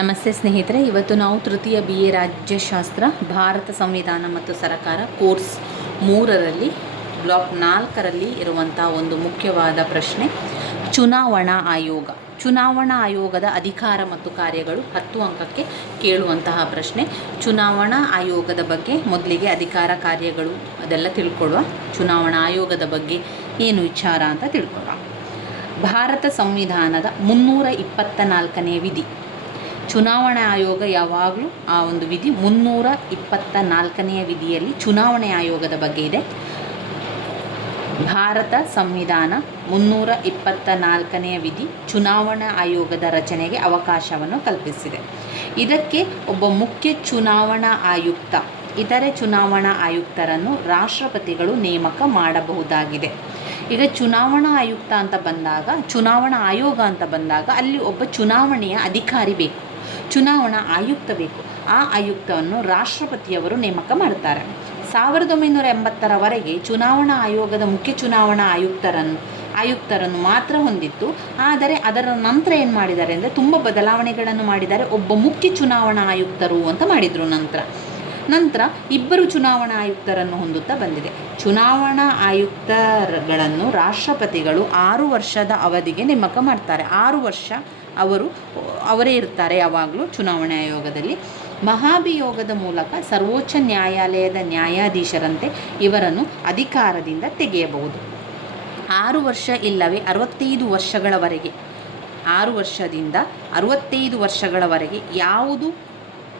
ನಮಸ್ತೆ ಸ್ನೇಹಿತರೆ, ಇವತ್ತು ನಾವು ತೃತೀಯ ಬಿ ಎ ರಾಜ್ಯಶಾಸ್ತ್ರ, ಭಾರತ ಸಂವಿಧಾನ ಮತ್ತು ಸರಕಾರ ಕೋರ್ಸ್ ಮೂರರಲ್ಲಿ, ಬ್ಲಾಕ್ ನಾಲ್ಕರಲ್ಲಿ ಇರುವಂಥ ಒಂದು ಮುಖ್ಯವಾದ ಪ್ರಶ್ನೆ, ಚುನಾವಣಾ ಆಯೋಗ. ಚುನಾವಣಾ ಆಯೋಗದ ಅಧಿಕಾರ ಮತ್ತು ಕಾರ್ಯಗಳು ಹತ್ತು ಅಂಕಕ್ಕೆ ಕೇಳುವಂತಹ ಪ್ರಶ್ನೆ. ಚುನಾವಣಾ ಆಯೋಗದ ಬಗ್ಗೆ ಮೊದಲಿಗೆ ಅಧಿಕಾರ ಕಾರ್ಯಗಳು ಅದೆಲ್ಲ ತಿಳ್ಕೊಳ್ಳುವ, ಚುನಾವಣಾ ಆಯೋಗದ ಬಗ್ಗೆ ಏನು ವಿಚಾರ ಅಂತ ತಿಳ್ಕೊಳ್ಳುವ. ಭಾರತ ಸಂವಿಧಾನದ ಮುನ್ನೂರ ಇಪ್ಪತ್ತ ನಾಲ್ಕನೇ ವಿಧಿ. ಚುನಾವಣಾ ಆಯೋಗ ಯಾವಾಗಲೂ ಆ ಒಂದು ವಿಧಿ ಮುನ್ನೂರ ಇಪ್ಪತ್ತ ನಾಲ್ಕನೆಯ ವಿಧಿಯಲ್ಲಿ ಚುನಾವಣೆ ಆಯೋಗದ ಬಗ್ಗೆ ಇದೆ. ಭಾರತ ಸಂವಿಧಾನ ಮುನ್ನೂರ ಇಪ್ಪತ್ತ ನಾಲ್ಕನೆಯ ವಿಧಿ ಚುನಾವಣಾ ಆಯೋಗದ ರಚನೆಗೆ ಅವಕಾಶವನ್ನು ಕಲ್ಪಿಸಿದೆ. ಇದಕ್ಕೆ ಒಬ್ಬ ಮುಖ್ಯ ಚುನಾವಣಾ ಆಯುಕ್ತ, ಇತರೆ ಚುನಾವಣಾ ಆಯುಕ್ತರನ್ನು ರಾಷ್ಟ್ರಪತಿಗಳು ನೇಮಕ ಮಾಡಬಹುದಾಗಿದೆ. ಈಗ ಚುನಾವಣಾ ಆಯುಕ್ತ ಅಂತ ಬಂದಾಗ, ಚುನಾವಣಾ ಆಯೋಗ ಅಂತ ಬಂದಾಗ ಅಲ್ಲಿ ಒಬ್ಬ ಚುನಾವಣೆಯ ಅಧಿಕಾರಿ ಬೇಕು. ಚುನಾವಣಾ ಆಯುಕ್ತ ಬೇಕು. ಆ ಆಯುಕ್ತವನ್ನು ರಾಷ್ಟ್ರಪತಿಯವರು ನೇಮಕ ಮಾಡ್ತಾರೆ. ಸಾವಿರದ ಒಂಬೈನೂರ ಎಂಬತ್ತರವರೆಗೆ ಚುನಾವಣಾ ಆಯೋಗದ ಮುಖ್ಯ ಚುನಾವಣಾ ಆಯುಕ್ತರನ್ನು ಆಯುಕ್ತರನ್ನು ಮಾತ್ರ ಹೊಂದಿತ್ತು. ಆದರೆ ಅದರ ನಂತರ ಏನು ಮಾಡಿದ್ದಾರೆ ಅಂದರೆ ತುಂಬ ಬದಲಾವಣೆಗಳನ್ನು ಮಾಡಿದ್ದಾರೆ. ಒಬ್ಬ ಮುಖ್ಯ ಚುನಾವಣಾ ಆಯುಕ್ತರು ಅಂತ ಮಾಡಿದರು ನಂತರ. ನಂತರ ಇಬ್ಬರು ಚುನಾವಣಾ ಆಯುಕ್ತರನ್ನು ಹೊಂದುತ್ತಾ ಬಂದಿದೆ. ಚುನಾವಣಾ ಆಯುಕ್ತರುಗಳನ್ನು ರಾಷ್ಟ್ರಪತಿಗಳು ಆರು ವರ್ಷದ ಅವಧಿಗೆ ನೇಮಕ ಮಾಡ್ತಾರೆ. ಆರು ವರ್ಷ ಅವರು, ಅವರೇ ಇರ್ತಾರೆ ಯಾವಾಗಲೂ ಚುನಾವಣಾ ಆಯೋಗದಲ್ಲಿ. ಮಹಾಭಿಯೋಗದ ಮೂಲಕ ಸರ್ವೋಚ್ಚ ನ್ಯಾಯಾಲಯದ ನ್ಯಾಯಾಧೀಶರಂತೆ ಇವರನ್ನು ಅಧಿಕಾರದಿಂದ ತೆಗೆಯಬಹುದು. ಆರು ವರ್ಷ ಇಲ್ಲವೇ ಅರವತ್ತೈದು ವರ್ಷಗಳವರೆಗೆ, ಆರು ವರ್ಷದಿಂದ ಅರವತ್ತೈದು ವರ್ಷಗಳವರೆಗೆ ಯಾವುದು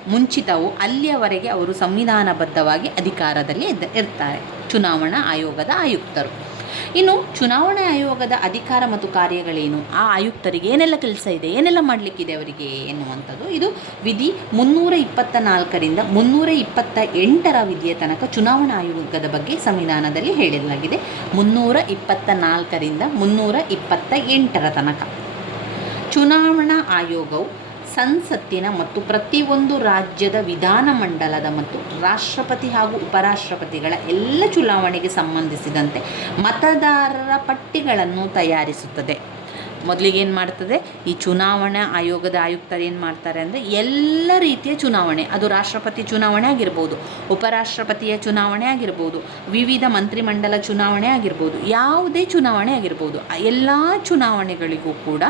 ಮುಂಚಿತವೋ ಅಲ್ಲಿಯವರೆಗೆ ಅವರು ಸಂವಿಧಾನಬದ್ಧವಾಗಿ ಅಧಿಕಾರದಲ್ಲಿ ಇದ್ದ, ಇರ್ತಾರೆ. ಚುನಾವಣಾ ಆಯೋಗದ ಆಯುಕ್ತರು. ಇನ್ನು ಚುನಾವಣಾ ಆಯೋಗದ ಅಧಿಕಾರ ಮತ್ತು ಕಾರ್ಯಗಳೇನು? ಆ ಆಯುಕ್ತರಿಗೆ ಏನೆಲ್ಲ ಕೆಲಸ ಇದೆ? ಏನೆಲ್ಲ ಮಾಡಲಿಕ್ಕಿದೆ ಅವರಿಗೆ ಎನ್ನುವಂಥದ್ದು. ಇದು ವಿಧಿ ಮುನ್ನೂರ ಇಪ್ಪತ್ತ ನಾಲ್ಕರಿಂದ ಮುನ್ನೂರ ಇಪ್ಪತ್ತ ಎಂಟರ ವಿಧಿಯ ತನಕ ಚುನಾವಣಾ ಆಯೋಗದ ಬಗ್ಗೆ ಸಂವಿಧಾನದಲ್ಲಿ ಹೇಳಲಾಗಿದೆ ಮುನ್ನೂರ ಇಪ್ಪತ್ತ ನಾಲ್ಕರಿಂದ ಮುನ್ನೂರ ಇಪ್ಪತ್ತ ಎಂಟರ ತನಕ. ಚುನಾವಣಾ ಆಯೋಗವು ಸಂಸತ್ತಿನ ಮತ್ತು ಪ್ರತಿಯೊಂದು ರಾಜ್ಯದ ವಿಧಾನಮಂಡಲದ ಮತ್ತು ರಾಷ್ಟ್ರಪತಿ ಹಾಗೂ ಉಪರಾಷ್ಟ್ರಪತಿಗಳ ಎಲ್ಲ ಚುನಾವಣೆಗೆ ಸಂಬಂಧಿಸಿದಂತೆ ಮತದಾರರ ಪಟ್ಟಿಗಳನ್ನು ತಯಾರಿಸುತ್ತದೆ. ಮೊದಲಿಗೆ ಏನು ಮಾಡ್ತದೆ? ಈ ಚುನಾವಣಾ ಆಯೋಗದ ಆಯುಕ್ತರು ಏನು ಮಾಡ್ತಾರೆ ಅಂದರೆ ಎಲ್ಲ ರೀತಿಯ ಚುನಾವಣೆ, ಅದು ರಾಷ್ಟ್ರಪತಿ ಚುನಾವಣೆ ಆಗಿರ್ಬೋದು, ಉಪರಾಷ್ಟ್ರಪತಿಯ ಚುನಾವಣೆ ಆಗಿರ್ಬೋದು, ವಿವಿಧ ಮಂತ್ರಿಮಂಡಲ ಚುನಾವಣೆ ಆಗಿರ್ಬೋದು, ಯಾವುದೇ ಚುನಾವಣೆ ಆಗಿರ್ಬೋದು ಎಲ್ಲ ಚುನಾವಣೆಗಳಿಗೂ ಕೂಡ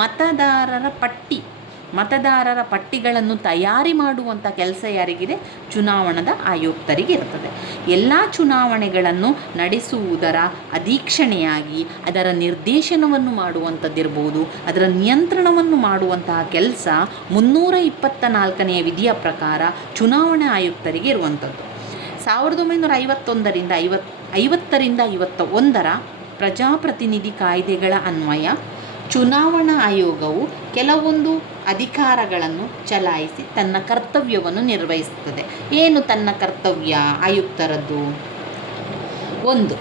ಮತದಾರರ ಪಟ್ಟಿ ಮತದಾರರ ಪಟ್ಟಿಗಳನ್ನು ತಯಾರಿ ಮಾಡುವಂಥ ಕೆಲಸ ಯಾರಿಗಿದೆ? ಚುನಾವಣದ ಆಯುಕ್ತರಿಗೆ ಇರ್ತದೆ ಎಲ್ಲ ಚುನಾವಣೆಗಳನ್ನು ನಡೆಸುವುದರ ಅಧೀಕ್ಷಣೆಯಾಗಿ ಅದರ ನಿರ್ದೇಶನವನ್ನು ಮಾಡುವಂಥದ್ದಿರ್ಬೋದು ಅದರ ನಿಯಂತ್ರಣವನ್ನು ಮಾಡುವಂತಹ ಕೆಲಸ ಮುನ್ನೂರ ಇಪ್ಪತ್ತ ನಾಲ್ಕನೆಯ ವಿಧಿಯ ಪ್ರಕಾರ ಚುನಾವಣಾ ಆಯುಕ್ತರಿಗೆ ಇರುವಂಥದ್ದು ಸಾವಿರದ ಒಂಬೈನೂರ ಐವತ್ತೊಂದರಿಂದ ಐವತ್, ಐವತ್ತರಿಂದ ಐವತ್ತ ಒಂದರ ಪ್ರಜಾಪ್ರತಿನಿಧಿ ಕಾಯ್ದೆಗಳ ಅನ್ವಯ ಚುನಾವಣಾ ಆಯೋಗವು ಕೆಲವೊಂದು ಅಧಿಕಾರಗಳನ್ನು ಚಲಾಯಿಸಿ ತನ್ನ ಕರ್ತವ್ಯವನ್ನು ನಿರ್ವಹಿಸುತ್ತದೆ. ಏನು ತನ್ನ ಕರ್ತವ್ಯ ಆಯುಕ್ತರದ್ದು? ಒಂದು,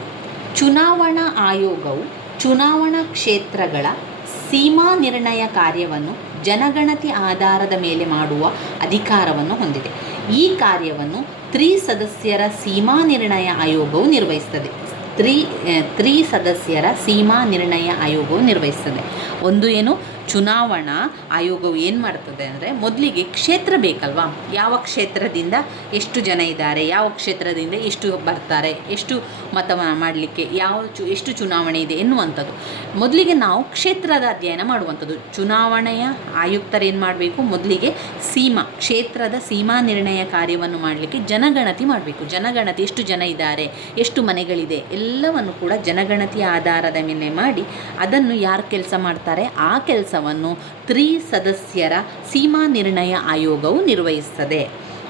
ಚುನಾವಣಾ ಆಯೋಗವು ಚುನಾವಣಾ ಕ್ಷೇತ್ರಗಳ ಸೀಮಾ ನಿರ್ಣಯ ಕಾರ್ಯವನ್ನು ಜನಗಣತಿ ಆಧಾರದ ಮೇಲೆ ಮಾಡುವ ಅಧಿಕಾರವನ್ನು ಹೊಂದಿದೆ. ಈ ಕಾರ್ಯವನ್ನು ತ್ರಿಸದಸ್ಯರ ಸೀಮಾ ನಿರ್ಣಯ ಆಯೋಗವು ನಿರ್ವಹಿಸುತ್ತದೆ. ತ್ರಿ ತ್ರಿ ಸದಸ್ಯರ ಸೀಮಾ ನಿರ್ಣಯ ಆಯೋಗವು ನಿರ್ವಹಿಸ್ತದೆ ಒಂದು ಏನು? ಚುನಾವಣಾ ಆಯೋಗವು ಏನು ಮಾಡ್ತದೆ ಅಂದರೆ ಮೊದಲಿಗೆ ಕ್ಷೇತ್ರ ಬೇಕಲ್ವಾ? ಯಾವ ಕ್ಷೇತ್ರದಿಂದ ಎಷ್ಟು ಜನ ಇದ್ದಾರೆ? ಯಾವ ಕ್ಷೇತ್ರದಿಂದ ಎಷ್ಟು ಬರ್ತಾರೆ? ಎಷ್ಟು ಮತ ಮಾಡಲಿಕ್ಕೆ ಯಾವ ಚು, ಎಷ್ಟು ಚುನಾವಣೆ ಇದೆ ಎನ್ನುವಂಥದ್ದು. ಮೊದಲಿಗೆ ನಾವು ಕ್ಷೇತ್ರದ ಅಧ್ಯಯನ ಮಾಡುವಂಥದ್ದು. ಚುನಾವಣೆಯ ಆಯುಕ್ತರು ಏನು ಮಾಡಬೇಕು? ಮೊದಲಿಗೆ ಸೀಮಾ, ಕ್ಷೇತ್ರದ ಸೀಮಾ ನಿರ್ಣಯ ಕಾರ್ಯವನ್ನು ಮಾಡಲಿಕ್ಕೆ ಜನಗಣತಿ ಮಾಡಬೇಕು. ಜನಗಣತಿ ಎಷ್ಟು ಜನ ಇದ್ದಾರೆ? ಎಷ್ಟು ಮನೆಗಳಿದೆ? ಎಲ್ಲವನ್ನು ಕೂಡ ಜನಗಣತಿಯ ಆಧಾರದ ಮೇಲೆ ಮಾಡಿ ಅದನ್ನು ಯಾರು ಕೆಲಸ ಮಾಡ್ತಾರೆ? ಆ ಕೆಲಸವನ್ನು ತ್ರಿಸದಸ್ಯರ ಸೀಮಾ ನಿರ್ಣಯ ಆಯೋಗವು ನಿರ್ವಹಿಸುತ್ತದೆ.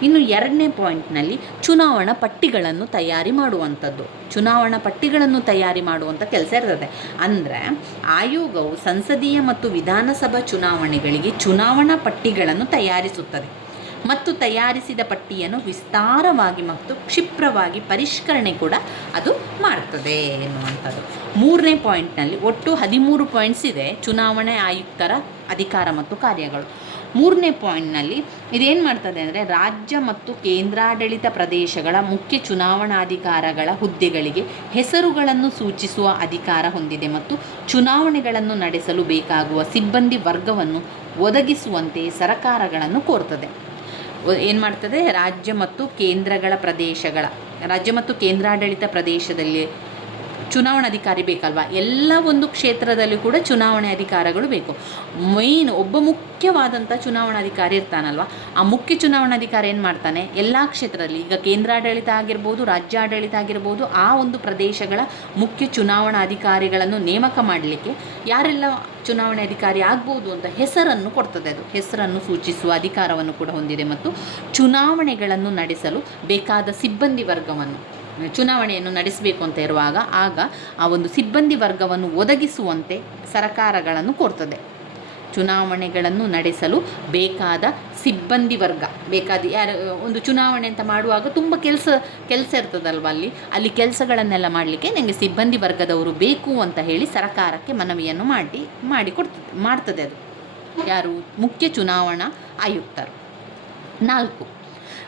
ಇನ್ನು ಎರಡನೇ ಪಾಯಿಂಟ್ನಲ್ಲಿ ಚುನಾವಣಾ ಪಟ್ಟಿಗಳನ್ನು ತಯಾರಿ ಮಾಡುವಂಥದ್ದು. ಚುನಾವಣಾ ಪಟ್ಟಿಗಳನ್ನು ತಯಾರಿ ಮಾಡುವಂಥ ಕೆಲಸ ಇರ್ತದೆ. ಅಂದರೆ ಆಯೋಗವು ಸಂಸದೀಯ ಮತ್ತು ವಿಧಾನಸಭಾ ಚುನಾವಣೆಗಳಿಗೆ ಚುನಾವಣಾ ಪಟ್ಟಿಗಳನ್ನು ತಯಾರಿಸುತ್ತದೆ. ಮತ್ತು ತಯಾರಿಸಿದ ಪಟ್ಟಿಯನ್ನು ವಿಸ್ತಾರವಾಗಿ ಮತ್ತು ಕ್ಷಿಪ್ರವಾಗಿ ಪರಿಷ್ಕರಣೆ ಕೂಡ ಅದು ಮಾಡ್ತದೆ ಎನ್ನುವಂಥದ್ದು. ಮೂರನೇ ಪಾಯಿಂಟ್ನಲ್ಲಿ ಒಟ್ಟು ಹದಿಮೂರು ಪಾಯಿಂಟ್ಸ್ ಇದೆ ಚುನಾವಣೆ ಆಯುಕ್ತರ ಅಧಿಕಾರ ಮತ್ತು ಕಾರ್ಯಗಳು. ಮೂರನೇ ಪಾಯಿಂಟ್ನಲ್ಲಿ ಇದೇನು ಮಾಡ್ತದೆ ಅಂದರೆ ರಾಜ್ಯ ಮತ್ತು ಕೇಂದ್ರಾಡಳಿತ ಪ್ರದೇಶಗಳ ಮುಖ್ಯ ಚುನಾವಣಾಧಿಕಾರಗಳ ಹುದ್ದೆಗಳಿಗೆ ಹೆಸರುಗಳನ್ನು ಸೂಚಿಸುವ ಅಧಿಕಾರ ಹೊಂದಿದೆ ಮತ್ತು ಚುನಾವಣೆಗಳನ್ನು ನಡೆಸಲು ಬೇಕಾಗುವ ಸಿಬ್ಬಂದಿ ವರ್ಗವನ್ನು ಒದಗಿಸುವಂತೆ ಸರಕಾರಗಳನ್ನು ಕೋರ್ತದೆ. ಏನು ಮಾಡ್ತದೆ? ರಾಜ್ಯ ಮತ್ತು ಕೇಂದ್ರಗಳ ಪ್ರದೇಶಗಳ ರಾಜ್ಯ ಮತ್ತು ಕೇಂದ್ರಾಡಳಿತ ಪ್ರದೇಶದಲ್ಲಿ ಚುನಾವಣಾಧಿಕಾರಿ ಬೇಕಲ್ವಾ? ಎಲ್ಲ ಒಂದು ಕ್ಷೇತ್ರದಲ್ಲೂ ಕೂಡ ಚುನಾವಣೆ ಅಧಿಕಾರಗಳು ಬೇಕು. ಮೈನ್ ಒಬ್ಬ ಮುಖ್ಯವಾದಂಥ ಚುನಾವಣಾಧಿಕಾರಿ ಇರ್ತಾನಲ್ವ? ಆ ಮುಖ್ಯ ಚುನಾವಣಾಧಿಕಾರಿ ಏನು ಮಾಡ್ತಾನೆ? ಎಲ್ಲ ಕ್ಷೇತ್ರದಲ್ಲಿ, ಈಗ ಕೇಂದ್ರಾಡಳಿತ ಆಗಿರ್ಬೋದು, ರಾಜ್ಯಾಡಳಿತ ಆಗಿರ್ಬೋದು, ಆ ಒಂದು ಪ್ರದೇಶಗಳ ಮುಖ್ಯ ಚುನಾವಣಾಧಿಕಾರಿಗಳನ್ನು ನೇಮಕ ಮಾಡಲಿಕ್ಕೆ ಯಾರೆಲ್ಲ ಚುನಾವಣೆ ಅಧಿಕಾರಿ ಆಗ್ಬೋದು ಅಂತ ಹೆಸರನ್ನು ಕೊಡ್ತದೆ ಅದು. ಹೆಸರನ್ನು ಸೂಚಿಸುವ ಅಧಿಕಾರವನ್ನು ಕೂಡ ಹೊಂದಿದೆ ಮತ್ತು ಚುನಾವಣೆಗಳನ್ನು ನಡೆಸಲು ಬೇಕಾದ ಸಿಬ್ಬಂದಿ ವರ್ಗವನ್ನು. ಚುನಾವಣೆಯನ್ನು ನಡೆಸಬೇಕು ಅಂತ ಇರುವಾಗ ಆಗ ಆ ಒಂದು ಸಿಬ್ಬಂದಿ ವರ್ಗವನ್ನು ಒದಗಿಸುವಂತೆ ಸರಕಾರಗಳನ್ನು ಕೊಡ್ತದೆ ಚುನಾವಣೆಗಳನ್ನು ನಡೆಸಲು ಬೇಕಾದ ಸಿಬ್ಬಂದಿ ವರ್ಗ, ಬೇಕಾದ ಯಾರು, ಒಂದು ಚುನಾವಣೆ ಅಂತ ಮಾಡುವಾಗ ತುಂಬ ಕೆಲಸ ಕೆಲಸ ಇರ್ತದಲ್ವ ಅಲ್ಲಿ? ಅಲ್ಲಿ ಕೆಲಸಗಳನ್ನೆಲ್ಲ ಮಾಡಲಿಕ್ಕೆ ನನಗೆ ಸಿಬ್ಬಂದಿ ವರ್ಗದವರು ಬೇಕು ಅಂತ ಹೇಳಿ ಸರಕಾರಕ್ಕೆ ಮನವಿಯನ್ನು ಮಾಡಿ ಮಾಡಿಕೊಡ್ತದೆ ಮಾಡ್ತದೆ ಅದು. ಯಾರು? ಮುಖ್ಯ ಚುನಾವಣಾ ಆಯುಕ್ತರು. ನಾಲ್ಕು,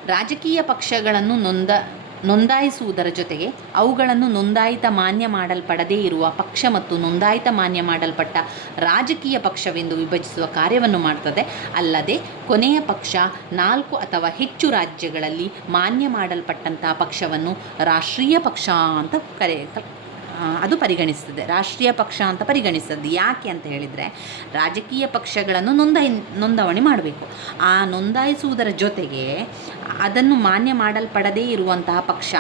ರಾಜಕೀಯ ಪಕ್ಷಗಳನ್ನು ನೊಂದ ನೋಂದಾಯಿಸುವುದರ ಜೊತೆಗೆ ಅವುಗಳನ್ನು ನೋಂದಾಯಿತ ಮಾನ್ಯ ಮಾಡಲ್ಪಡದೇ ಇರುವ ಪಕ್ಷ ಮತ್ತು ನೋಂದಾಯಿತ ಮಾನ್ಯ ಮಾಡಲ್ಪಟ್ಟ ರಾಜಕೀಯ ಪಕ್ಷವೆಂದು ವಿಭಜಿಸುವ ಕಾರ್ಯವನ್ನು ಮಾಡ್ತದೆ. ಅಲ್ಲದೆ ಕೊನೆಯ ಪಕ್ಷ ನಾಲ್ಕು ಅಥವಾ ಹೆಚ್ಚು ರಾಜ್ಯಗಳಲ್ಲಿ ಮಾನ್ಯ ಮಾಡಲ್ಪಟ್ಟಂತಹ ಪಕ್ಷವನ್ನು ರಾಷ್ಟ್ರೀಯ ಪಕ್ಷ ಅಂತ ಕರೆ ಅದು ಪರಿಗಣಿಸ್ತದೆ. ರಾಷ್ಟ್ರೀಯ ಪಕ್ಷ ಅಂತ ಪರಿಗಣಿಸ್ತದೆ. ಯಾಕೆ ಅಂತ ಹೇಳಿದರೆ ರಾಜಕೀಯ ಪಕ್ಷಗಳನ್ನು ನೋಂದಾಯಿ ನೋಂದಣಿ ಮಾಡಬೇಕು. ಆ ನೋಂದಾಯಿಸುವುದರ ಜೊತೆಗೆ ಅದನ್ನು ಮಾನ್ಯ ಮಾಡಲ್ಪಡದೇ ಇರುವಂತಹ ಪಕ್ಷ.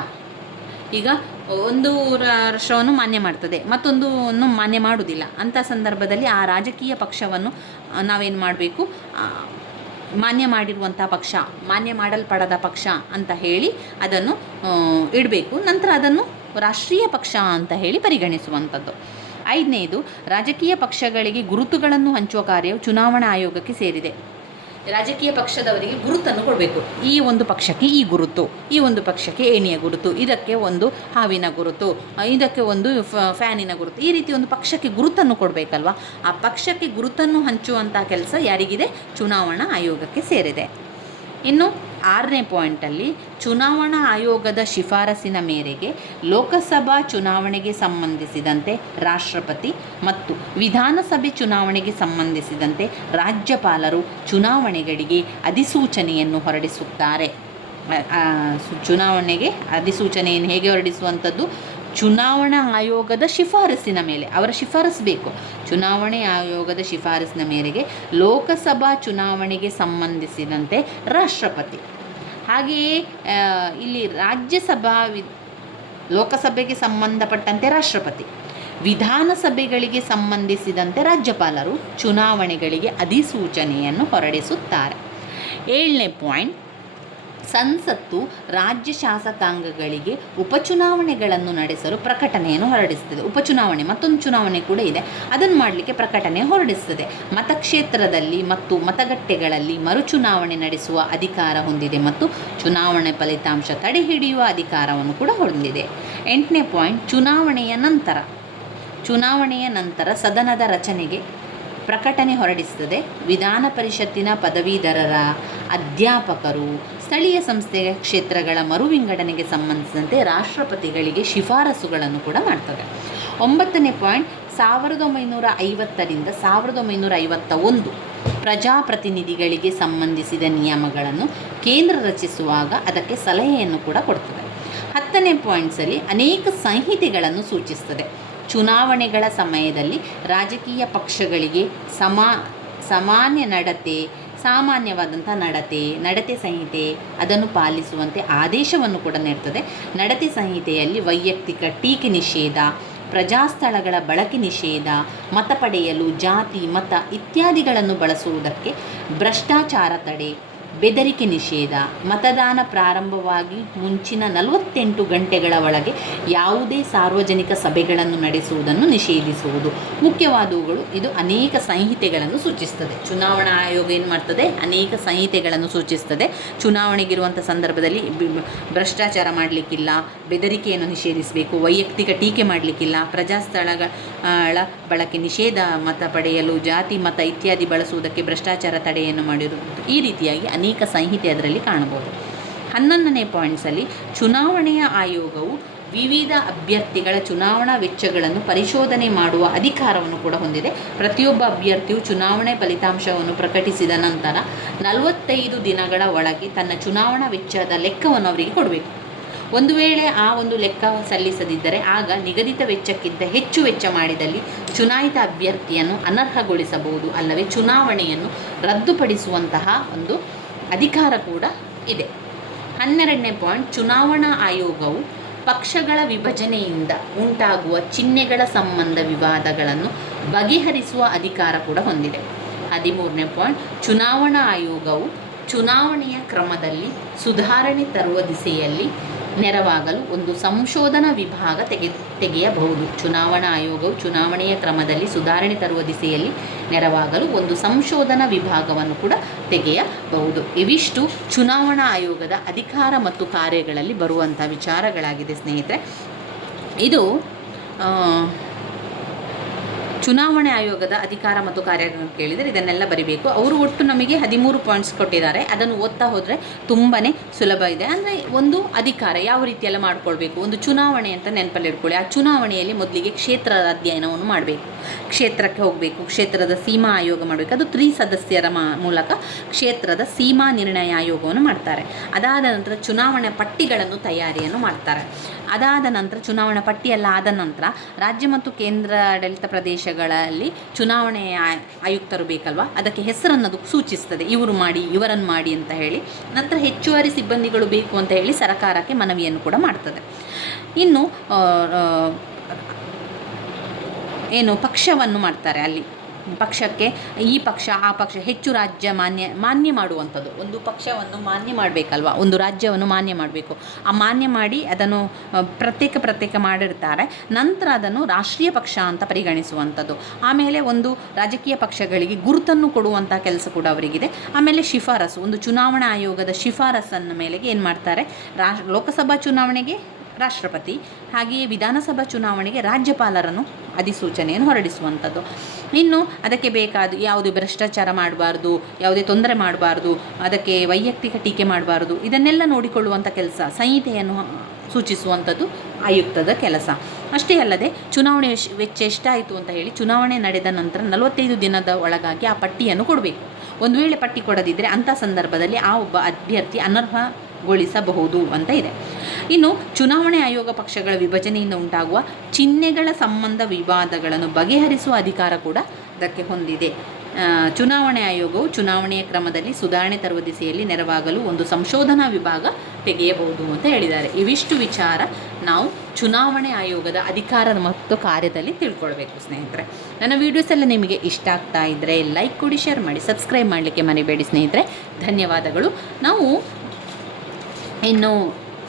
ಈಗ ಒಂದು ರಾಷ್ಟ್ರವನ್ನು ಮಾನ್ಯ ಮಾಡ್ತದೆ ಮತ್ತೊಂದು ಮಾನ್ಯ ಮಾಡುವುದಿಲ್ಲ. ಅಂಥ ಸಂದರ್ಭದಲ್ಲಿ ಆ ರಾಜಕೀಯ ಪಕ್ಷವನ್ನು ನಾವೇನು ಮಾಡಬೇಕು? ಮಾನ್ಯ ಮಾಡಿರುವಂಥ ಪಕ್ಷ, ಮಾನ್ಯ ಮಾಡಲ್ಪಡದ ಪಕ್ಷ ಅಂತ ಹೇಳಿ ಅದನ್ನು ಇಡಬೇಕು. ನಂತರ ಅದನ್ನು ರಾಷ್ಟ್ರೀಯ ಪಕ್ಷ ಅಂತ ಹೇಳಿ ಪರಿಗಣಿಸುವಂಥದ್ದು. ಐದನೇದು, ರಾಜಕೀಯ ಪಕ್ಷಗಳಿಗೆ ಗುರುತುಗಳನ್ನು ಹಂಚುವ ಕಾರ್ಯವು ಚುನಾವಣಾ ಆಯೋಗಕ್ಕೆ ಸೇರಿದೆ. ರಾಜಕೀಯ ಪಕ್ಷದವರಿಗೆ ಗುರುತನ್ನು ಕೊಡಬೇಕು. ಈ ಒಂದು ಪಕ್ಷಕ್ಕೆ ಈ ಗುರುತು, ಈ ಒಂದು ಪಕ್ಷಕ್ಕೆ ಏಣಿಯ ಗುರುತು, ಇದಕ್ಕೆ ಒಂದು ಹಾವಿನ ಗುರುತು, ಇದಕ್ಕೆ ಒಂದು ಫ್ಯಾನಿನ ಗುರುತು, ಈ ರೀತಿ ಒಂದು ಪಕ್ಷಕ್ಕೆ ಗುರುತನ್ನು ಕೊಡಬೇಕಲ್ವ? ಆ ಪಕ್ಷಕ್ಕೆ ಗುರುತನ್ನು ಹಂಚುವಂಥ ಕೆಲಸ ಯಾರಿಗಿದೆ? ಚುನಾವಣಾ ಆಯೋಗಕ್ಕೆ ಸೇರಿದೆ. ಇನ್ನು ಆರನೇ ಪಾಯಿಂಟಲ್ಲಿ ಚುನಾವಣಾ ಆಯೋಗದ ಶಿಫಾರಸಿನ ಮೇರೆಗೆ ಲೋಕಸಭಾ ಚುನಾವಣೆಗೆ ಸಂಬಂಧಿಸಿದಂತೆ ರಾಷ್ಟ್ರಪತಿ ಮತ್ತು ವಿಧಾನಸಭೆ ಚುನಾವಣೆಗೆ ಸಂಬಂಧಿಸಿದಂತೆ ರಾಜ್ಯಪಾಲರು ಚುನಾವಣೆಗಳಿಗೆ ಅಧಿಸೂಚನೆಯನ್ನು ಹೊರಡಿಸುತ್ತಾರೆ. ಚುನಾವಣೆಗೆ ಅಧಿಸೂಚನೆಯನ್ನು ಹೇಗೆ ಹೊರಡಿಸುವಂಥದ್ದು? ಚುನಾವಣಾ ಆಯೋಗದ ಶಿಫಾರಸಿನ ಮೇಲೆ, ಅವರ ಶಿಫಾರಸು ಬೇಕು. ಚುನಾವಣೆ ಆಯೋಗದ ಶಿಫಾರಸಿನ ಮೇರೆಗೆ ಲೋಕಸಭಾ ಚುನಾವಣೆಗೆ ಸಂಬಂಧಿಸಿದಂತೆ ರಾಷ್ಟ್ರಪತಿ. ಹಾಗೆಯೇ ಇಲ್ಲಿ ರಾಜ್ಯಸಭಾ ವಿ, ಲೋಕಸಭೆಗೆ ಸಂಬಂಧಪಟ್ಟಂತೆ ರಾಷ್ಟ್ರಪತಿ. ವಿಧಾನಸಭೆಗಳಿಗೆ ಸಂಬಂಧಿಸಿದಂತೆ ರಾಜ್ಯಪಾಲರು ಚುನಾವಣೆಗಳಿಗೆ ಅಧಿಸೂಚನೆಯನ್ನು ಹೊರಡಿಸುತ್ತಾರೆ. ಏಳನೇ ಪಾಯಿಂಟ್ ಸಂಸತ್ತು ರಾಜ್ಯ ಶಾಸಕಾಂಗಗಳಿಗೆ ಉಪಚುನಾವಣೆಗಳನ್ನು ನಡೆಸಲು ಪ್ರಕಟಣೆಯನ್ನು ಹೊರಡಿಸುತ್ತದೆ. ಉಪಚುನಾವಣೆ ಮತ್ತೊಂದು ಚುನಾವಣೆ ಕೂಡ ಇದೆ. ಅದನ್ನು ಮಾಡಲಿಕ್ಕೆ ಪ್ರಕಟಣೆ ಹೊರಡಿಸುತ್ತದೆ. ಮತಕ್ಷೇತ್ರದಲ್ಲಿ ಮತ್ತು ಮತಗಟ್ಟೆಗಳಲ್ಲಿ ಮರುಚುನಾವಣೆ ನಡೆಸುವ ಅಧಿಕಾರ ಹೊಂದಿದೆ ಮತ್ತು ಚುನಾವಣೆ ಫಲಿತಾಂಶ ತಡೆಹಿಡಿಯುವ ಅಧಿಕಾರವನ್ನು ಕೂಡ ಹೊಂದಿದೆ. ಎಂಟನೇ ಪಾಯಿಂಟ್, ಚುನಾವಣೆಯ ನಂತರ. ಚುನಾವಣೆಯ ನಂತರ ಸದನದ ರಚನೆಗೆ ಪ್ರಕಟಣೆ ಹೊರಡಿಸುತ್ತದೆ. ವಿಧಾನ ಪರಿಷತ್ತಿನ ಪದವೀಧರರ ಅಧ್ಯಾಪಕರು, ಸ್ಥಳೀಯ ಸಂಸ್ಥೆಯ ಕ್ಷೇತ್ರಗಳ ಮರು ವಿಂಗಡಣೆಗೆ ಸಂಬಂಧಿಸಿದಂತೆ ರಾಷ್ಟ್ರಪತಿಗಳಿಗೆ ಶಿಫಾರಸುಗಳನ್ನು ಕೂಡ ಮಾಡ್ತದೆ ಒಂಬತ್ತನೇ ಪಾಯಿಂಟ್, ಸಾವಿರದ ಒಂಬೈನೂರ ಐವತ್ತರಿಂದ ಸಾವಿರದ ಒಂಬೈನೂರ ಐವತ್ತ ಒಂದು ಪ್ರಜಾಪ್ರತಿನಿಧಿಗಳಿಗೆ ಸಂಬಂಧಿಸಿದ ನಿಯಮಗಳನ್ನು ಕೇಂದ್ರ ರಚಿಸುವಾಗ ಅದಕ್ಕೆ ಸಲಹೆಯನ್ನು ಕೂಡ ಕೊಡ್ತದೆ ಹತ್ತನೇ ಪಾಯಿಂಟ್ಸಲ್ಲಿ ಅನೇಕ ಸಂಹಿತೆಗಳನ್ನು ಸೂಚಿಸ್ತದೆ. ಚುನಾವಣೆಗಳ ಸಮಯದಲ್ಲಿ ರಾಜಕೀಯ ಪಕ್ಷಗಳಿಗೆ ಸಮಾ, ಸಾಮಾನ್ಯ ನಡತೆ, ಸಾಮಾನ್ಯವಾದಂಥ ನಡತೆ ನಡತೆ ಸಂಹಿತೆ ಅದನ್ನು ಪಾಲಿಸುವಂತೆ ಆದೇಶವನ್ನು ಕೂಡ ನೀಡ್ತದೆ. ನಡತೆ ಸಂಹಿತೆಯಲ್ಲಿ ವೈಯಕ್ತಿಕ ಟೀಕೆ ನಿಷೇಧ, ಪ್ರಜಾಸ್ಥಳಗಳ ಬಳಕೆ ನಿಷೇಧ, ಮತ ಪಡೆಯಲು ಜಾತಿ, ಮತ ಇತ್ಯಾದಿಗಳನ್ನು ಬಳಸುವುದಕ್ಕೆ ಭ್ರಷ್ಟಾಚಾರ ತಡೆ ಬೆದರಿಕೆ ನಿಷೇಧ. ಮತದಾನ ಪ್ರಾರಂಭವಾಗಿ ಮುಂಚಿನ ನಲವತ್ತೆಂಟು ಗಂಟೆಗಳ ಒಳಗೆ ಯಾವುದೇ ಸಾರ್ವಜನಿಕ ಸಭೆಗಳನ್ನು ನಡೆಸುವುದನ್ನು ನಿಷೇಧಿಸುವುದು. ಮುಖ್ಯವಾದವುಗಳು ಇದು ಅನೇಕ ಸಂಹಿತೆಗಳನ್ನು ಸೂಚಿಸ್ತದೆ ಚುನಾವಣಾ ಆಯೋಗ ಏನು ಮಾಡ್ತದೆ? ಅನೇಕ ಸಂಹಿತೆಗಳನ್ನು ಸೂಚಿಸ್ತದೆ ಚುನಾವಣೆಗಿರುವಂಥ ಸಂದರ್ಭದಲ್ಲಿ ಭ್ರಷ್ಟಾಚಾರ ಮಾಡಲಿಕ್ಕಿಲ್ಲ, ಬೆದರಿಕೆಯನ್ನು ನಿಷೇಧಿಸಬೇಕು, ವೈಯಕ್ತಿಕ ಟೀಕೆ ಮಾಡಲಿಕ್ಕಿಲ್ಲ, ಪ್ರಜಾಸ್ಥಳಗಳ ಬಳಕೆ ನಿಷೇಧ ಮತ ಪಡೆಯಲು, ಜಾತಿ ಮತ ಇತ್ಯಾದಿ ಬಳಸುವುದಕ್ಕೆ ಭ್ರಷ್ಟಾಚಾರ ತಡೆಯನ್ನು ಮಾಡಿರುವುದು. ಈ ರೀತಿಯಾಗಿ ಅನೇಕ ಸಂಹಿತೆ ಅದರಲ್ಲಿ ಕಾಣಬಹುದು. ಹನ್ನೊಂದನೇ ಪಾಯಿಂಟ್ಸಲ್ಲಿ ಚುನಾವಣೆಯ ಆಯೋಗವು ವಿವಿಧ ಅಭ್ಯರ್ಥಿಗಳ ಚುನಾವಣಾ ವೆಚ್ಚಗಳನ್ನು ಪರಿಶೋಧನೆ ಮಾಡುವ ಅಧಿಕಾರವನ್ನು ಕೂಡ ಹೊಂದಿದೆ. ಪ್ರತಿಯೊಬ್ಬ ಅಭ್ಯರ್ಥಿಯು ಚುನಾವಣೆ ಫಲಿತಾಂಶವನ್ನು ಪ್ರಕಟಿಸಿದ ನಂತರ ನಲವತ್ತೈದು ದಿನಗಳ ಒಳಗೆ ತನ್ನ ಚುನಾವಣಾ ವೆಚ್ಚದ ಲೆಕ್ಕವನ್ನು ಅವರಿಗೆ ಕೊಡಬೇಕು. ಒಂದು ವೇಳೆ ಆ ಒಂದು ಲೆಕ್ಕ ಸಲ್ಲಿಸದಿದ್ದರೆ ಆಗ ನಿಗದಿತ ವೆಚ್ಚಕ್ಕಿಂತ ಹೆಚ್ಚು ವೆಚ್ಚ ಮಾಡಿದಲ್ಲಿ ಚುನಾಯಿತ ಅಭ್ಯರ್ಥಿಯನ್ನು ಅನರ್ಹಗೊಳಿಸಬಹುದು, ಅಲ್ಲವೇ ಚುನಾವಣೆಯನ್ನು ರದ್ದುಪಡಿಸುವಂತಹ ಒಂದು ಅಧಿಕಾರ ಕೂಡ ಇದೆ. ಹನ್ನೆರಡನೇ ಪಾಯಿಂಟ್ ಚುನಾವಣಾ ಆಯೋಗವು ಪಕ್ಷಗಳ ವಿಭಜನೆಯಿಂದ ಉಂಟಾಗುವ ಚಿಹ್ನೆಗಳ ಸಂಬಂಧ ವಿವಾದಗಳನ್ನು ಬಗೆಹರಿಸುವ ಅಧಿಕಾರ ಕೂಡ ಹೊಂದಿದೆ. ಹದಿಮೂರನೇ ಪಾಯಿಂಟ್ ಚುನಾವಣಾ ಆಯೋಗವು ಚುನಾವಣೆಯ ಕ್ರಮದಲ್ಲಿ ಸುಧಾರಣೆ ತರುವ ದಿಸೆಯಲ್ಲಿ ನೆರವಾಗಲು ಒಂದು ಸಂಶೋಧನಾ ವಿಭಾಗ ತೆಗೆ, ತೆಗೆಯಬಹುದು. ಚುನಾವಣಾ ಆಯೋಗವು ಚುನಾವಣೆಯ ಕ್ರಮದಲ್ಲಿ ಸುಧಾರಣೆ ತರುವ ದಿಸೆಯಲ್ಲಿ ನೆರವಾಗಲು ಒಂದು ಸಂಶೋಧನಾ ವಿಭಾಗವನ್ನು ಕೂಡ ತೆಗೆಯಬಹುದು. ಇವಿಷ್ಟು ಚುನಾವಣಾ ಆಯೋಗದ ಅಧಿಕಾರ ಮತ್ತು ಕಾರ್ಯಗಳಲ್ಲಿ ಬರುವಂಥ ವಿಚಾರಗಳಾಗಿದೆ ಸ್ನೇಹಿತರೆ. ಇದು ಚುನಾವಣೆ ಆಯೋಗದ ಅಧಿಕಾರ ಮತ್ತು ಕಾರ್ಯಗಳನ್ನು ಕೇಳಿದರೆ ಇದನ್ನೆಲ್ಲ ಬರಿಬೇಕು. ಅವರು ಒಟ್ಟು ನಮಗೆ ಹದಿಮೂರು ಪಾಯಿಂಟ್ಸ್ ಕೊಟ್ಟಿದ್ದಾರೆ. ಅದನ್ನು ಓದ್ತಾ ಹೋದರೆ ತುಂಬಾ ಸುಲಭ ಇದೆ. ಅಂದರೆ ಒಂದು ಅಧಿಕಾರ ಯಾವ ರೀತಿಯೆಲ್ಲ ಮಾಡ್ಕೊಳ್ಬೇಕು? ಒಂದು ಚುನಾವಣೆ ಅಂತ ನೆನಪಲ್ಲಿ ಇಟ್ಕೊಳ್ಳಿ. ಆ ಚುನಾವಣೆಯಲ್ಲಿ ಮೊದಲಿಗೆ ಕ್ಷೇತ್ರದ ಅಧ್ಯಯನವನ್ನು ಮಾಡಬೇಕು. ಕ್ಷೇತ್ರಕ್ಕೆ ಹೋಗಬೇಕು. ಕ್ಷೇತ್ರದ ಸೀಮಾ ಆಯೋಗ ಮಾಡಬೇಕು. ಅದು ತ್ರಿ ಸದಸ್ಯರ ಮೂಲಕ ಕ್ಷೇತ್ರದ ಸೀಮಾ ನಿರ್ಣಯ ಆಯೋಗವನ್ನು ಮಾಡ್ತಾರೆ. ಅದಾದ ನಂತರ ಚುನಾವಣೆ ಪಟ್ಟಿಗಳನ್ನು ತಯಾರಿಯನ್ನು ಮಾಡ್ತಾರೆ. ಅದಾದ ನಂತರ, ಚುನಾವಣಾ ಪಟ್ಟಿಯೆಲ್ಲ ಆದ ನಂತರ ರಾಜ್ಯ ಮತ್ತು ಕೇಂದ್ರಾಡಳಿತ ಪ್ರದೇಶಗಳಲ್ಲಿ ಚುನಾವಣೆ ಆಯುಕ್ತರು ಬೇಕಲ್ವಾ? ಅದಕ್ಕೆ ಹೆಸರನ್ನು ಅದು ಸೂಚಿಸ್ತದೆ. ಇವರು ಮಾಡಿ ಇವರನ್ನು ಮಾಡಿ ಅಂತ ಹೇಳಿ. ನಂತರ ಹೆಚ್ಚುವರಿ ಸಿಬ್ಬಂದಿಗಳು ಬೇಕು ಅಂತ ಹೇಳಿ ಸರಕಾರಕ್ಕೆ ಮನವಿಯನ್ನು ಕೂಡ ಮಾಡ್ತದೆ. ಇನ್ನು ಏನು ಪಕ್ಷವನ್ನು ಮಾಡ್ತಾರೆ ಅಲ್ಲಿ. ಪಕ್ಷಕ್ಕೆ, ಈ ಪಕ್ಷ, ಆ ಪಕ್ಷ ಹೆಚ್ಚು ರಾಜ್ಯ ಮಾನ್ಯ ಮಾನ್ಯ ಮಾಡುವಂಥದ್ದು. ಒಂದು ಪಕ್ಷವನ್ನು ಮಾನ್ಯ ಮಾಡಬೇಕಲ್ವ? ಒಂದು ರಾಜ್ಯವನ್ನು ಮಾನ್ಯ ಮಾಡಬೇಕು. ಆ ಮಾನ್ಯ ಮಾಡಿ ಅದನ್ನು ಪ್ರತ್ಯೇಕ ಪ್ರತ್ಯೇಕ ಮಾಡಿರ್ತಾರೆ. ನಂತರ ಅದನ್ನು ರಾಷ್ಟ್ರೀಯ ಪಕ್ಷ ಅಂತ ಪರಿಗಣಿಸುವಂಥದ್ದು. ಆಮೇಲೆ ಒಂದು ರಾಜಕೀಯ ಪಕ್ಷಗಳಿಗೆ ಗುರುತನ್ನು ಕೊಡುವಂಥ ಕೆಲಸ ಕೂಡ ಅವರಿಗಿದೆ. ಆಮೇಲೆ ಶಿಫಾರಸು. ಒಂದು ಚುನಾವಣಾ ಆಯೋಗದ ಶಿಫಾರಸನ್ನು ಮೇಲೆಗೆ ಏನು ಮಾಡ್ತಾರೆ ರಾ ಲೋಕಸಭಾ ಚುನಾವಣೆಗೆ ರಾಷ್ಟ್ರಪತಿ, ಹಾಗೆಯೇ ವಿಧಾನಸಭಾ ಚುನಾವಣೆಗೆ ರಾಜ್ಯಪಾಲರನ್ನು ಅಧಿಸೂಚನೆಯನ್ನು ಹೊರಡಿಸುವಂಥದ್ದು. ಇನ್ನು ಅದಕ್ಕೆ ಬೇಕಾದ ಯಾವುದೇ ಭ್ರಷ್ಟಾಚಾರ ಮಾಡಬಾರ್ದು, ಯಾವುದೇ ತೊಂದರೆ ಮಾಡಬಾರ್ದು, ಅದಕ್ಕೆ ವೈಯಕ್ತಿಕ ಟೀಕೆ ಮಾಡಬಾರ್ದು, ಇದನ್ನೆಲ್ಲ ನೋಡಿಕೊಳ್ಳುವಂಥ ಕೆಲಸ ಸಂಹಿತೆಯನ್ನು ಸೂಚಿಸುವಂಥದ್ದು ಆಯುಕ್ತದ ಕೆಲಸ. ಅಷ್ಟೇ ಅಲ್ಲದೆ ಚುನಾವಣೆ ವೆಚ್ಚ ಎಷ್ಟಾಯಿತು ಅಂತ ಹೇಳಿ ಚುನಾವಣೆ ನಡೆದ ನಂತರ ನಲವತ್ತೈದು ದಿನದ ಒಳಗಾಗಿ ಆ ಪಟ್ಟಿಯನ್ನು ಕೊಡಬೇಕು. ಒಂದು ವೇಳೆ ಪಟ್ಟಿ ಕೊಡದಿದ್ದರೆ ಅಂಥ ಸಂದರ್ಭದಲ್ಲಿ ಆ ಒಬ್ಬ ಅಭ್ಯರ್ಥಿ ಅನರ್ಹಗೊಳಿಸಬಹುದು ಅಂತ ಇದೆ. ಇನ್ನು ಚುನಾವಣೆ ಆಯೋಗ ಪಕ್ಷಗಳ ವಿಭಜನೆಯಿಂದ ಉಂಟಾಗುವ ಚಿಹ್ನೆಗಳ ಸಂಬಂಧ ವಿವಾದಗಳನ್ನು ಬಗೆಹರಿಸುವ ಅಧಿಕಾರ ಕೂಡ ಅದಕ್ಕೆ ಹೊಂದಿದೆ. ಚುನಾವಣೆ ಆಯೋಗವು ಚುನಾವಣೆಯ ಕ್ರಮದಲ್ಲಿ ಸುಧಾರಣೆ ತರುವ ದಿಸೆಯಲ್ಲಿ ನೆರವಾಗಲು ಒಂದು ಸಂಶೋಧನಾ ವಿಭಾಗ ತೆಗೆಯಬಹುದು ಅಂತ ಹೇಳಿದ್ದಾರೆ. ಇವಿಷ್ಟು ವಿಚಾರ ನಾವು ಚುನಾವಣೆ ಆಯೋಗದ ಅಧಿಕಾರ ಮತ್ತು ಕಾರ್ಯದಲ್ಲಿ ತಿಳ್ಕೊಳ್ಬೇಕು ಸ್ನೇಹಿತರೆ. ನನ್ನ ವಿಡಿಯೋಸ್ ಎಲ್ಲ ನಿಮಗೆ ಇಷ್ಟ ಆಗ್ತಾ ಇದ್ದರೆ ಲೈಕ್ ಕೊಡಿ ಶೇರ್ ಮಾಡಿ ಸಬ್ಸ್ಕ್ರೈಬ್ ಮಾಡಲಿಕ್ಕೆ ಮರಿಬೇಡಿ ಸ್ನೇಹಿತರೆ. ಧನ್ಯವಾದಗಳು. ನಾವು ಇನ್ನು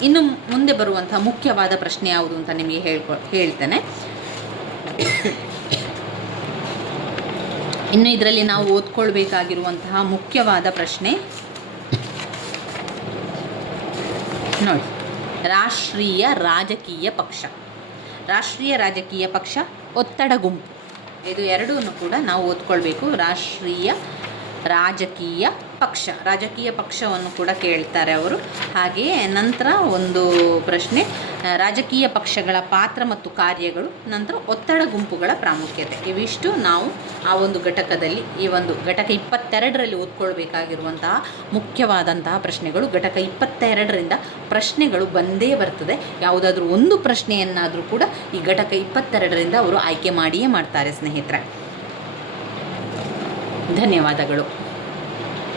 ಇನ್ನು ಮುಂದೆ ಬರುವಂಥ ಮುಖ್ಯವಾದ ಪ್ರಶ್ನೆ ಯಾವುದು ಅಂತ ನಿಮಗೆ ಹೇಳ್ಕೊ, ಹೇಳ್ತೇನೆ. ಇನ್ನು ಇದರಲ್ಲಿ ನಾವು ಓದ್ಕೊಳ್ಬೇಕಾಗಿರುವಂತಹ ಮುಖ್ಯವಾದ ಪ್ರಶ್ನೆ. ನೋಡಿ, ರಾಷ್ಟ್ರೀಯ ರಾಜಕೀಯ ಪಕ್ಷ. ರಾಷ್ಟ್ರೀಯ ರಾಜಕೀಯ ಪಕ್ಷ ಒತ್ತಡ ಗುಂಪು. ಇದು ಎರಡೂ ಕೂಡ ನಾವು ಓದ್ಕೊಳ್ಬೇಕು. ರಾಷ್ಟ್ರೀಯ ರಾಜಕೀಯ ಪಕ್ಷ, ರಾಜಕೀಯ ಪಕ್ಷವನ್ನು ಕೂಡ ಕೇಳ್ತಾರೆ ಅವರು. ಹಾಗೆಯೇ ನಂತರ ಒಂದು ಪ್ರಶ್ನೆ ರಾಜಕೀಯ ಪಕ್ಷಗಳ ಪಾತ್ರ ಮತ್ತು ಕಾರ್ಯಗಳು, ನಂತರ ಒತ್ತಡ ಗುಂಪುಗಳ ಪ್ರಾಮುಖ್ಯತೆ. ಇವಿಷ್ಟು ನಾವು ಆ ಒಂದು ಘಟಕದಲ್ಲಿ, ಈ ಒಂದು ಘಟಕ ಇಪ್ಪತ್ತೆರಡರಲ್ಲಿ ಓದ್ಕೊಳ್ಬೇಕಾಗಿರುವಂತಹ ಮುಖ್ಯವಾದಂತಹ ಪ್ರಶ್ನೆಗಳು. ಘಟಕ ಇಪ್ಪತ್ತೆರಡರಿಂದ ಪ್ರಶ್ನೆಗಳು ಬಂದೇ ಬರ್ತದೆ. ಯಾವುದಾದ್ರೂ ಒಂದು ಪ್ರಶ್ನೆಯನ್ನಾದರೂ ಕೂಡ ಈ ಘಟಕ ಇಪ್ಪತ್ತೆರಡರಿಂದ ಅವರು ಆಯ್ಕೆ ಮಾಡಿಯೇ ಮಾಡ್ತಾರೆ, ಸ್ನೇಹಿತರೆ. ಧನ್ಯವಾದಗಳು.